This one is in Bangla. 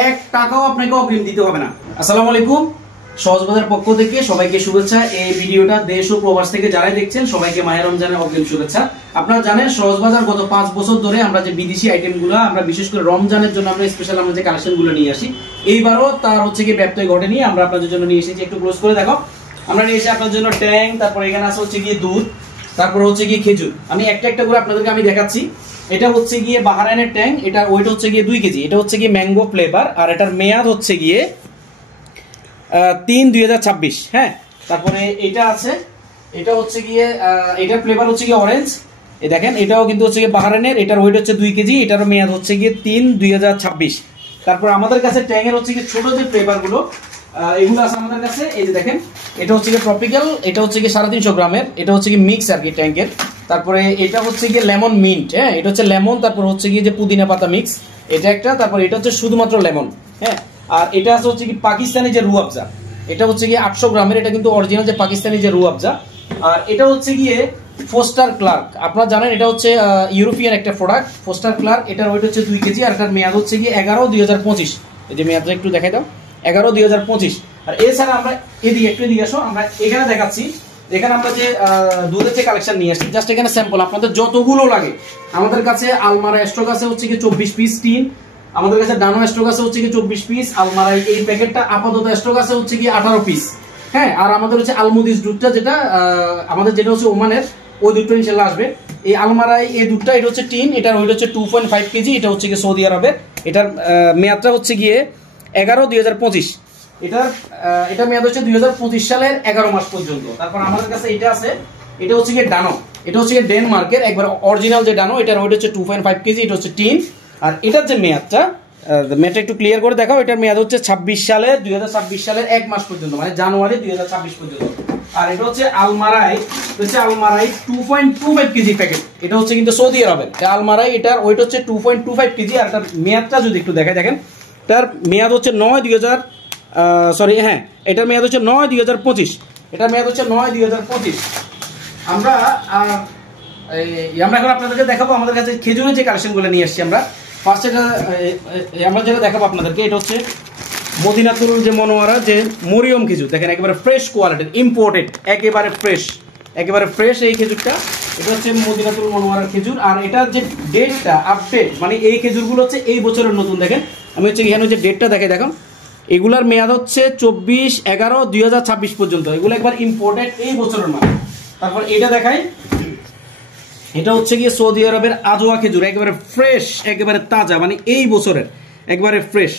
এক টাকাও আপনাকে অগ্রিম দিতে হবে না। আসসালামু আলাইকুম, সহজবাজার পক্ষ থেকে সবাইকে শুভেচ্ছা। এই ভিডিওটা দেশ ও প্রবাস থেকে যারাই দেখছেন সবাইকে মাহে রমজানের অগ্রিম শুভেচ্ছা। আপনারা জানেন সহজবাজার গত 5 বছর ধরে আমরা যে বিদেশি আইটেমগুলো আমরা বিশেষ করে রমজানের জন্য আমরা স্পেশাল আমরা যে কালেকশনগুলো নিয়ে আসি, এইবারও তার হচ্ছে কি ব্যত্যয় ঘটেনি। আমরা আপনাদের জন্য নিয়ে এসেছি, একটু ক্লোজ করে দেখো। আমরা নিয়ে এসে আপনার জন্য ট্যাং, তারপর এখানে আছে হচ্ছে গিয়ে দুধ, তারপর হচ্ছে গিয়ে খেজুর। আমি একটা একটা করে আপনাদেরকে আমি দেখাচ্ছি। এটা হচ্ছে গিয়ে বাহারাইনের ট্যাং, এটা ওয়েট হচ্ছে গিয়ে 2 কেজি। এটা হচ্ছে গিয়ে ম্যাঙ্গো ফ্লেভার, আর এটার মেয়াদ হচ্ছে গিয়ে 3/2026। হ্যাঁ, তারপরে এটা আছে, এটা হচ্ছে গিয়ে এটার ফ্লেভার হচ্ছে গিয়ে অরেঞ্জ। এই দেখেন, এটাও কিন্তু হচ্ছে গিয়ে বাহারাইনের, এটার ওয়েট হচ্ছে 2 কেজি, এটারও মেয়াদ হচ্ছে গিয়ে 3/2026। তারপর আমাদের কাছে ট্যাংয়ের হচ্ছে গিয়ে ছোট যে ফ্লেভারগুলো এগুলো আছে আমাদের কাছে। এই যে দেখেন, এটা হচ্ছে গিয়ে ট্রপিক্যাল, এটা হচ্ছে গিয়ে 350 গ্রামের, এটা হচ্ছে গিয়ে মিক্স আর কি ট্যাঙ্কের। তারপরে এটা হচ্ছে গিয়ে লেমন মিন্ট, হ্যাঁ এটা হচ্ছে লেমন, তারপর হচ্ছে গিয়ে যে পুদিনা পাতা মিক্স, এটা একটা। তারপর এটা হচ্ছে শুধুমাত্র লেমন, হ্যাঁ। আর এটা আছে হচ্ছে কি পাকিস্তানি যে রু আফজা, এটা হচ্ছে গিয়ে 800 গ্রামের, এটা কিন্তু অরিজিনাল যে পাকিস্তানি যে রু আফজা। আর এটা হচ্ছে গিয়ে ফোস্টার ক্লার্ক, আপনারা জানেন এটা হচ্ছে ইউরোপিয়ান একটা প্রোডাক্ট ফোস্টার ক্লার্ক। এটার ওয়েট হচ্ছে 2 কেজি, আর এটার মেয়াদ হচ্ছে গিয়ে 11/2025। এই যে মেয়াদটা একটু দেখাই দাও, 11/2025। আর এছাড়া আমরা এদিকে আসো, আমরা এখানে দেখাচ্ছি। এখানে আমরা যে দুধের যে কালেকশন নিয়ে আসছি, জাস্ট এখানে স্যাম্পল আপনাদের যতগুলো লাগে। আমাদের কাছে আলমারা স্টক আছে হচ্ছে কি 24 পিস টিন, আমাদের কাছে ডানো স্টক আছে হচ্ছে কি 24 পিস, আলমারা এই প্যাকেটটা আপাতত স্টক আছে হচ্ছে কি 18 পিস। হ্যাঁ, আর আমাদের হচ্ছে আলমুদিস দুধটা যেটা আমাদের যেটা হচ্ছে ওমানের, ওই দুধটা ইনশাআল্লাহ আসবে। এই আলমারায় এই দুধটা, এটা হচ্ছে টিন, এটার ওয়েট হচ্ছে 2.5 কেজি, এটা হচ্ছে গিয়ে সৌদি আরবের। এটার মেয়াদটা হচ্ছে গিয়ে 11/2025। এটা মেয়াদ হচ্ছে 2025 সালের 11 মাস পর্যন্ত। তারপর আমাদের কাছে এটা আছে, এটা হচ্ছে গিয়ে ডানো, এটা হচ্ছে গিয়ে ডেনমার্কের একবার অরিজিনাল যে ডানো, এটার ওয়েট হচ্ছে 2.5 কেজি, এটা হচ্ছে টিন। আর এটার যে মেয়াদটা একটু ক্লিয়ার করে দেখাও। এটার মেয়াদ হচ্ছে 2026 সালের 1 মাস পর্যন্ত, মানে জানুয়ারি 2026 পর্যন্ত। আর এটা হচ্ছে আলমারাই 2.25 কেজি প্যাকেট, এটা হচ্ছে কিন্তু সৌদি আরবের আলমারাই। এটার ওয়েট হচ্ছে 2.25 কেজি। আর এটার মেয়াদটা যদি একটু দেখাই, দেখেন এটার মেয়াদ হচ্ছে 9/2000 হ্যাঁ, এটার মেয়াদ হচ্ছে 9/2025। এটার মেয়াদ হচ্ছে 9/2025। আমরা এখন আপনাদেরকে দেখাবো আমাদের কাছে খেজুরের যে কালেকশনগুলো নিয়ে আসছি। আমরা ফার্স্ট আমরা যেটা দেখাবো আপনাদেরকে, এটা হচ্ছে মদিনাতুল যে মনোয়ারা যে মরিয়ম খেজুর। দেখেন একেবারে ফ্রেশ কোয়ালিটির, ইম্পোর্টেড, একেবারে ফ্রেশ এই খেজুরটা। এটা হচ্ছে মদিনাতুল মনোয়ারার খেজুর। আর এটার যে ডেটটা আপডেট, মানে এই খেজুরগুলো হচ্ছে এই বছরের নতুন। দেখেন আমি হচ্ছে এখানে যে ডেটটা দেখে দেখুন, এগুলার মেয়াদ হচ্ছে 24/11/2026 পর্যন্ত। এগুলো একবার ইম্পোর্টেড, এই বছরের মাল। তারপর এটা দেখাই, এটা হচ্ছে গিয়ে সৌদি আরবের আজওয়া খেজুর, একেবারে ফ্রেশ, একেবারে তাজা, মানে এই বছরের, একবারে ফ্রেশ।